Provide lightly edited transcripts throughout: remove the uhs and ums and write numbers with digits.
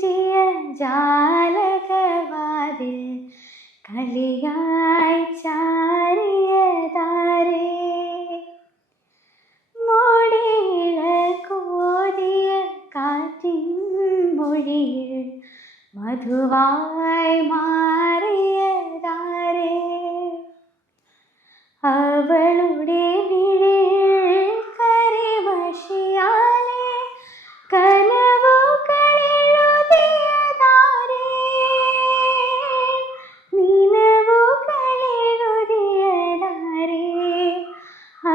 കൊഞ്ചിയ ജാലകവാതിൽ കളിയായി ചാരിയതാരേ മോടിയില കോതിയ കാറ്റിൻ മൊഴിയിൽ മധുവായി മാറിയതാരേ അവളുടെ വിഴിയിൽ കരിമഷിയാലെ കനവുകളെഴുതിയതാരേ നിലവുകളെഴുതിയതാരേ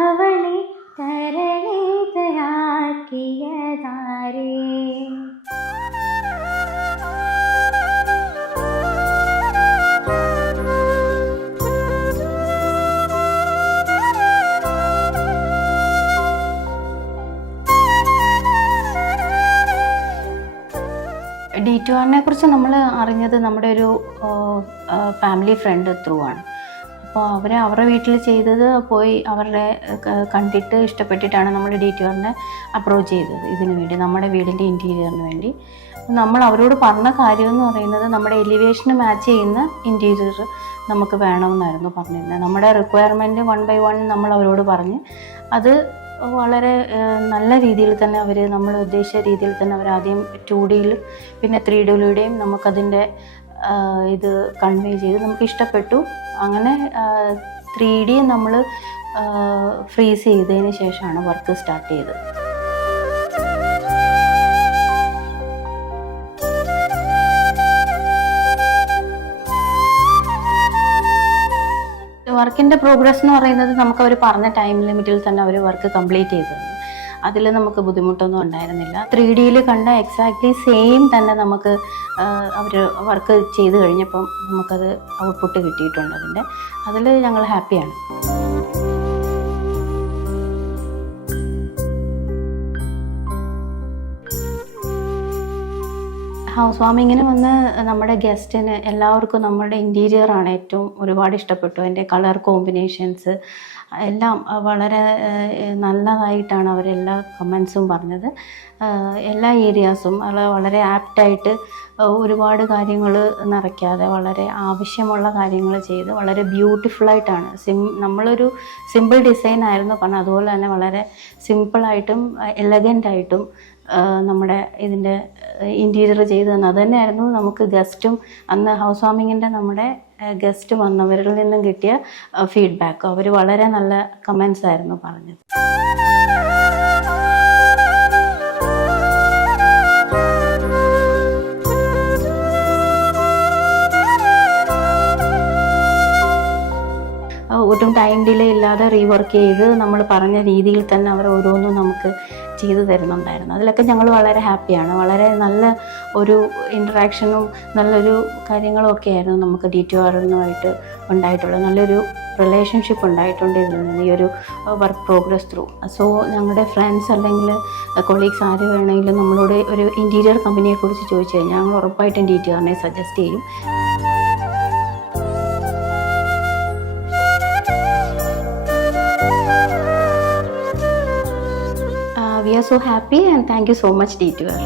അവളെ തരളിതയാക്കിയതാരേ. D2R കുറിച്ച് നമ്മൾ അറിഞ്ഞത് നമ്മുടെ ഒരു ഫാമിലി ഫ്രണ്ട് ത്രൂ ആണ്. അപ്പോൾ അവരുടെ വീട്ടിൽ ചെയ്തത് പോയി അവരുടെ കണ്ടിട്ട് ഇഷ്ടപ്പെട്ടിട്ടാണ് നമ്മൾ D2R അപ്രോച്ച് ചെയ്തത് ഇതിനു വേണ്ടി, നമ്മുടെ വീടിൻ്റെ ഇൻറ്റീരിയറിന് വേണ്ടി. നമ്മൾ അവരോട് പറഞ്ഞ കാര്യം എന്ന് പറയുന്നത് നമ്മുടെ എലിവേഷന് മാച്ച് ചെയ്യുന്ന ഇൻറ്റീരിയർ നമുക്ക് വേണമെന്നായിരുന്നു പറഞ്ഞിരുന്നത്. നമ്മുടെ റിക്വയർമെൻറ്റ് 1 by 1 നമ്മൾ അവരോട് പറഞ്ഞ് അത് വളരെ നല്ല രീതിയിൽ തന്നെ അവർ നമ്മൾ ഉദ്ദേശിച്ച രീതിയിൽ തന്നെ അവർ ആദ്യം 2Dയിലും പിന്നെ 3Dയിലൂടെയും നമുക്കതിൻ്റെ ഇത് കൺവേ ചെയ്ത് നമുക്ക് ഇഷ്ടപ്പെട്ടു. അങ്ങനെ 3D നമ്മൾ ഫ്രീസ് ചെയ്തതിന് ശേഷമാണ് വർക്ക് സ്റ്റാർട്ട് ചെയ്തത്. വർക്കിൻ്റെ പ്രോഗ്രസ് എന്ന് പറയുന്നത് നമുക്ക് അവർ പറഞ്ഞ ടൈം ലിമിറ്റിൽ തന്നെ അവർ വർക്ക് കംപ്ലീറ്റ് ചെയ്തത്. അതിൽ നമുക്ക് ബുദ്ധിമുട്ടൊന്നും ഉണ്ടായിരുന്നില്ല. 3Dയിൽ കണ്ട എക്സാക്ട്ലി സെയിം തന്നെ നമുക്ക് അവർ വർക്ക് ചെയ്ത് കഴിഞ്ഞപ്പം നമുക്കത് ഔട്ട്പുട്ട് കിട്ടിയിട്ടുണ്ട്. അതിൽ ഞങ്ങൾ ഹാപ്പിയാണ്. ഹൗസ് വാമിങ്ങിന് വന്ന് നമ്മുടെ ഗസ്റ്റിന് എല്ലാവർക്കും നമ്മുടെ ഇൻറ്റീരിയറാണ് ഏറ്റവും ഒരുപാട് ഇഷ്ടപ്പെട്ടു. അതിൻ്റെ കളർ കോമ്പിനേഷൻസ് എല്ലാം വളരെ നല്ലതായിട്ടാണ് അവരെല്ലാ കമൻസും പറഞ്ഞത്. എല്ലാ ഏരിയാസും വളരെ ആപ്റ്റായിട്ട് ഒരുപാട് കാര്യങ്ങൾ നിറയ്ക്കാതെ വളരെ ആവശ്യമുള്ള കാര്യങ്ങൾ ചെയ്ത് വളരെ ബ്യൂട്ടിഫുള്ളായിട്ടാണ്. നമ്മളൊരു സിമ്പിൾ ഡിസൈൻ ആയിരുന്നു പറഞ്ഞത്, അതുപോലെ തന്നെ വളരെ സിമ്പിളായിട്ടും എലഗൻ്റായിട്ടും നമ്മുടെ ഇതിൻ്റെ ഇൻറ്റീരിയർ ചെയ്ത് തന്നെ അത് തന്നെയായിരുന്നു നമുക്ക് ഗസ്റ്റും അന്ന് ഹൗസ് വാമിങ്ങിൻ്റെ നമ്മുടെ ഗസ്റ്റ് വന്നവരിൽ നിന്നും കിട്ടിയ ഫീഡ്ബാക്ക്. അവർ വളരെ നല്ല കമൻസ് ആയിരുന്നു പറഞ്ഞത്. ഒട്ടും ടൈം ഡിലേ ഇല്ലാതെ റീവർക്ക് ചെയ്ത് നമ്മൾ പറഞ്ഞ രീതിയിൽ തന്നെ അവർ ഓരോന്നും നമുക്ക് ചെയ്തു തരുന്നുണ്ടായിരുന്നു. അതിലൊക്കെ ഞങ്ങൾ വളരെ ഹാപ്പിയാണ്. വളരെ നല്ല ഒരു ഇൻറ്ററാക്ഷനും നല്ലൊരു കാര്യങ്ങളും ഒക്കെ ആയിരുന്നു നമുക്ക് D2Rനുമായിട്ട് ഉണ്ടായിട്ടുള്ളത്. നല്ലൊരു റിലേഷൻഷിപ്പ് ഉണ്ടായിട്ടുണ്ട് ഇതിൽ നിന്ന്, ഈ ഒരു വർക്ക് പ്രോഗ്രസ് ത്രൂ. സോ ഞങ്ങളുടെ ഫ്രണ്ട്സ് അല്ലെങ്കിൽ കൊളീഗ്സ് ആര് വേണമെങ്കിലും നമ്മളോട് ഒരു ഇൻറ്റീരിയർ കമ്പനിയെക്കുറിച്ച് ചോദിച്ചു കഴിഞ്ഞാൽ ഞങ്ങൾ ഉറപ്പായിട്ടും D2Rനെ സജസ്റ്റ് ചെയ്യും. We are so happy and thank you so much D2R.